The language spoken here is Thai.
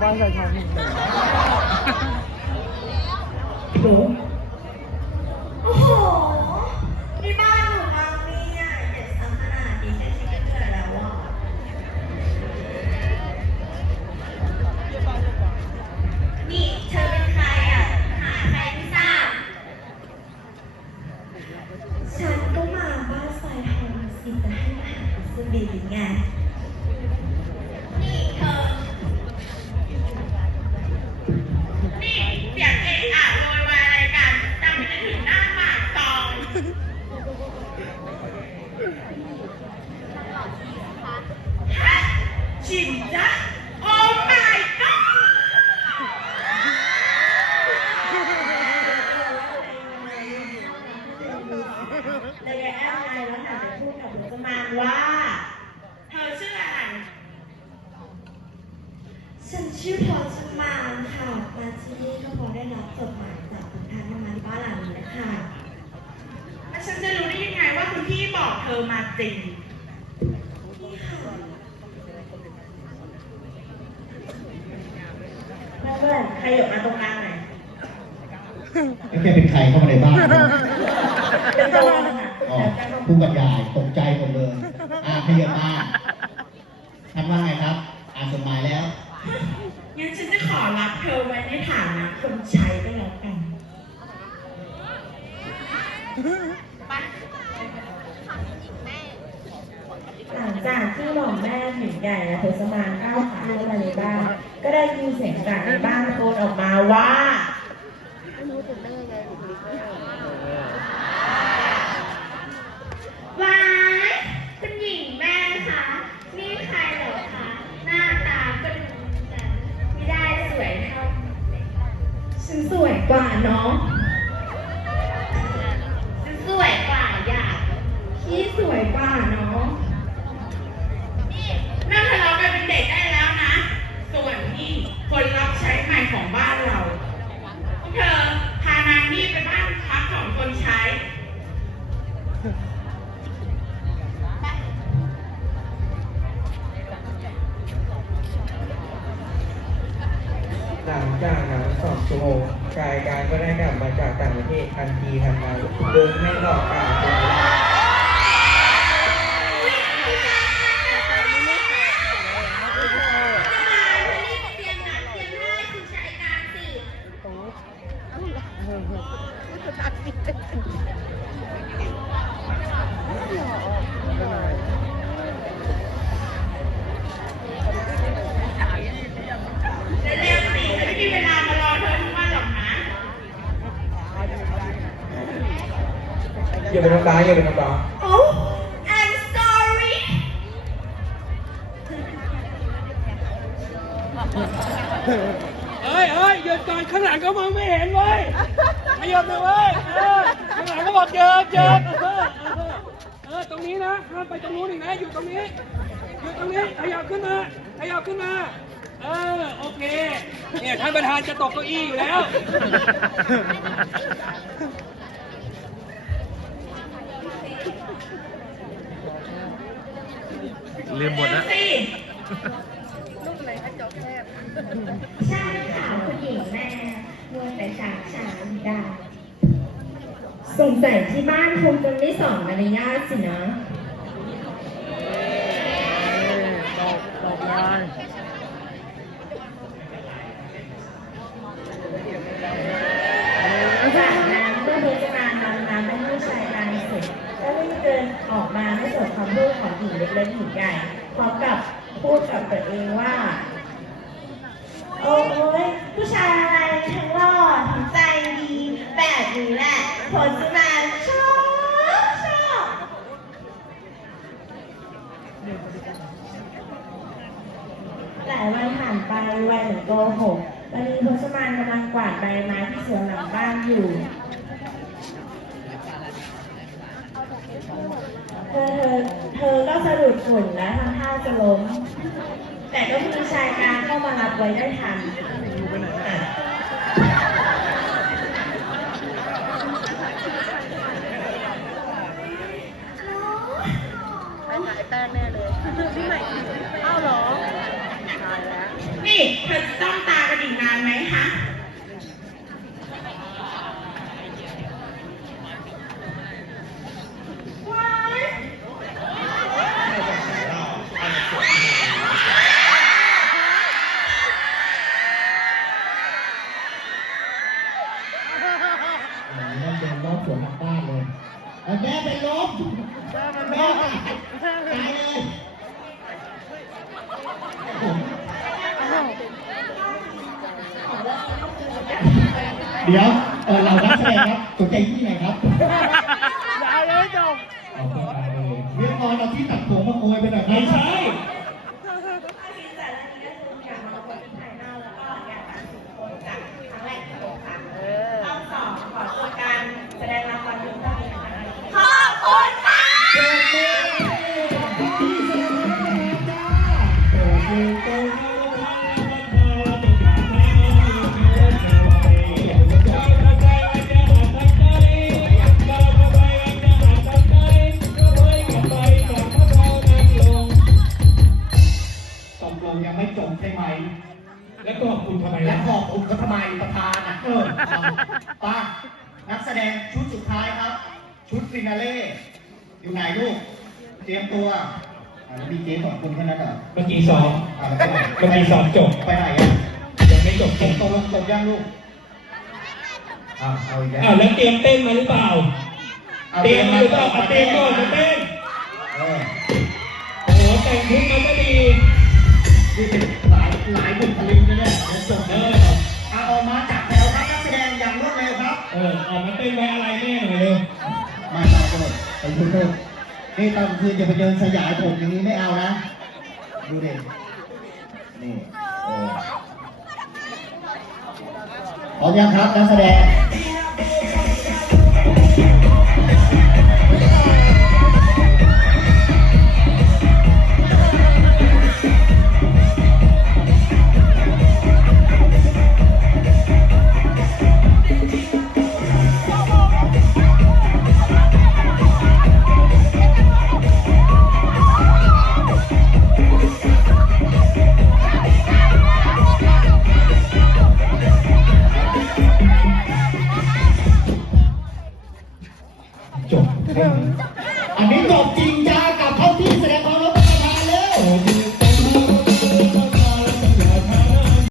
บ้านใส่ ชิมจ้ะโอ้ my god แต่ยายแอลไงแล้วถามจะพูดกับหนูจะมานว่า เธอชื่ออะไร ฉันชื่อพรชมานค่ะ มาที่นี่ก็เพราะได้รับจดหมายจากคุณท่านมาที่บ้านหลังนี้นะคะ แล้วฉันจะรู้ได้ยังไงว่าคุณพี่บอกเธอมาจริง นี่ค่ะแล้ว เพื่อนใครอยู่มาตรงกลางหน่อยแล้วแกเป็นใครเข้ามาในบ้านเป็นโจรค่ะอ๋อแล้วแกก็ผู้บรรยายตกใจหมดเลยอ่าขยับมาท่านว่าไงครับ อ่านจดหมายแล้ว งั้นฉันจะขอรับเธอไว้ในฐานะคนใช้ก็แล้วกันหลังจากที่ หญิงใหญ่และเทศมานก้าวขาเข้ามาในบ้าน ก็ได้ยินเสียงจากในบ้านตะโกนออกมาว่าว้ายคุณหญิงแม่คะนี่ใครเหรอคะหน้าตาก็ดูไม่ได้สวยเท่าฉันสวยกว่าเนาะฉันสวยกว่าอยากพี่สวยกว่าเนาะ หลังจากนั้นสองชั่วโมงกายการก็ได้กลับมาจากต่างประเทศทันทีทันใดโดยไม่รอกการ อย่าเป็นน้ำตาอย่าเป็นน้ำตา Oh I'm sorry เอ้ยเอ้ยหยุดก่อนข้างหลังก็มองไม่เห็นเว้ยขยับหน่อยเว้ยเออข้างหลังก็บอกเยิบเยิบเออเออเออตรงนี้นะห้ามไปตรงนู้นอีกนะอยู่ตรงนี้อยู่ตรงนี้ขยับขึ้นมาขยับขึ้นมาเออโอเคเนี่ยท่านประธานจะตกเก้าอี้อยู่แล้ว ลืมหมดแล้วสิใช่ค่ะคุณหญิงแม่มัวแต่ฉากฉานดาสงสัยที่บ้านคงจะไม่สอนมารยาทสินะจากนั้นเมื่อพิจารณานำน้ำให้ผู้ชายกลางเสร็จก็รีบเดินอ อกมาไม่สนคำพูดของหญิงเล็กและหญิงใหญ่พร้อมกับพูดกับตัวเองว่า โอ้ยผู้ชายอะไรทั้งหล่อทั้งใจดีแบบนี้แหละผลจะมาชอบชอบหลายวันผ่านไปวัยหมือนโกหกวันนี้พจมานกำลังกวาดใบไม้ที่สวนหลังบ้านอยู่ เธอเธอเธอ หมุนและทำท่าจะล้ม แต่ก็มีชายกลางเข้ามารับไว้ได้ทันอะ นี่เธอ อจะต้องตากันอีกนานไหมคะ ว้าย อย่างนี้ต้อง เดินรอบสวนหลังบ้านเลยเอาแม่เป็นลมแม่ตายเลยเดี๋ยวเออเรานักแสดงครับสนใจที่ไหนครับอย่าเลยจบเอาไปเอาเลยเรียกนอนเอาที่ตัดผมมาโกยไปหน่อยไม่ใช่ เออเอาป้านักแสดงชุดสุดท้ายครับ ชุดฟินาเล่อยู่ไหนลูก เตรียมตัวอ่าแล้วมีเจ๊สองคนแค่นั้นเหรอเมื่อกี้ซ้อมอ่าแล้วก็เมื่อกี้ซ้อมจบไปไหนอะยังไม่จบจบตกลงจบยังลูกอ่าเอาอีกแล้วอ้าวแล้วเตรียมเต้นมาหรือเปล่าเตรียมมาหรือเปล่าเอาเตรียมก่อนมาเต้นเออ โอ้โหแต่งชุดมาก็ดี นี่เป็นหลายหลายบุค ตอนกลางคืนจะไปเดินสยายผมอย่างนี้ไม่เอานะ ดูเด็นี่เออพร้อมยังครับนักแสดง